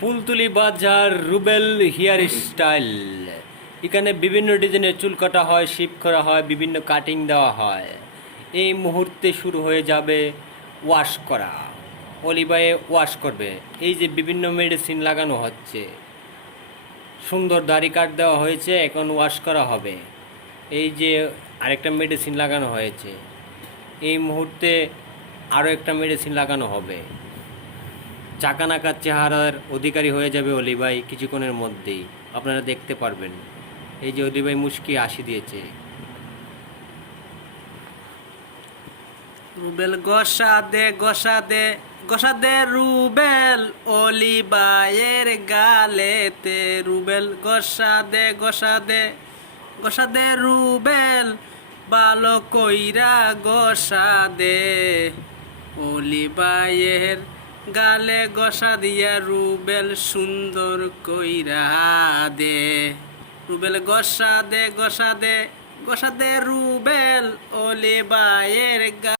ফুলতুলি বাজার Rubel hair style. এখানে বিভিন্ন ডিজাইনের চুল কাটা হয়, শেপ করা হয়, বিভিন্ন কাটিং দেওয়া হয়। এই মুহূর্তে শুরু হয়ে যাবে ওয়াশ করা। অলিভায়ে ওয়াশ করবে। এই যে বিভিন্ন মেডিসিন লাগানো হচ্ছে, সুন্দর দাড়ি কাট দেওয়া হয়েছে, এখন ওয়াশ করা হবে। এই যে আরেকটা মেডিসিন লাগানো হয়েছে, এই মুহূর্তে আরও একটা মেডিসিন লাগানো হবে। চাকানাকা চেহারার অধিকারী হয়ে যাবে অলিভাই কিছুক্ষণের মধ্যেই, আপনারা দেখতে পারবেন। এই যে অলিভাই মুশকি হাসি দিয়েছে। রুবেল গোসা দে গোসা দে গোসা দে রুবেল অলিভাইয়ের গালেতে। রুবেল গোসা দে গোসা দে গোসা দে রুবেল ভালো কইরা গোসা দে। অলিভাইয়ের গালে গোসা দিয়া রুবেল সুন্দর কইরা দে। রুবেল গোসা দে গোসা দে গোসা দে রুবেল অলিভাইয়ের